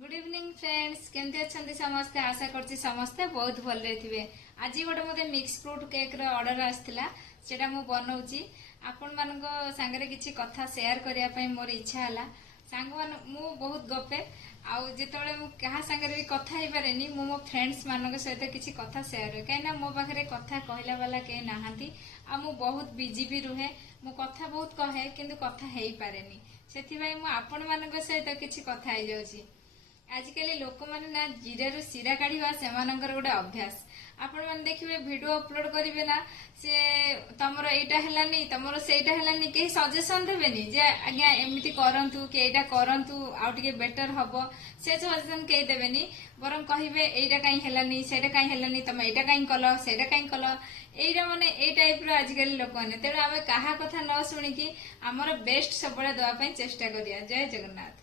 Good evening friends केमती अच्छा समस्ते आशा करছি समस्ते बहुत भले थे। आज गोटे मते मिक्स फ्रूट केक रो ऑर्डर आसला सेटा मु बनाउची आपण मान सांगरे किछि कथा शेयर करिया पई मोर इच्छा हला। सांग मान मु बहुत गपे आउ जेतोळे मु कहा सांगरे भी कथा हे पारेनी मु मो फ्रेंड्स मानक सहित किछि कथा शेयर कहिना मो पाखरे कथा कहला वाला के नाहांती आ मु बहुत बिजी भी रुहे मु कथा बहुत कहे किंतु कथा हेई पारेनी सेथि भाई मु आपण मानक सहित किछि कथा हे जाउची। आजिकल लोक मैंने ना जीरा सीरा काढ़ा से गोटे अभ्यास आपण मैंने देखिए वीडियो अपलोड करेंगे ना सी तुम यहाँ है तुम से कहीं सजेसन देवेनि जे आज्ञा एमती करूँ कि यहाँ करूँ आउ टे बेटर हम से सजेसन कहीं देवेनि बर कहे यहाँ कहीं है से कहीं तुम यहाँ कहीं कल से कहीं कल यहीटा माने ये टाइप आजिकल लोक मैंने तेणु आम क्या कथा न शुणिकी आमर बेस्ट सब देवाई चेष्टा करिया। जय जगन्नाथ।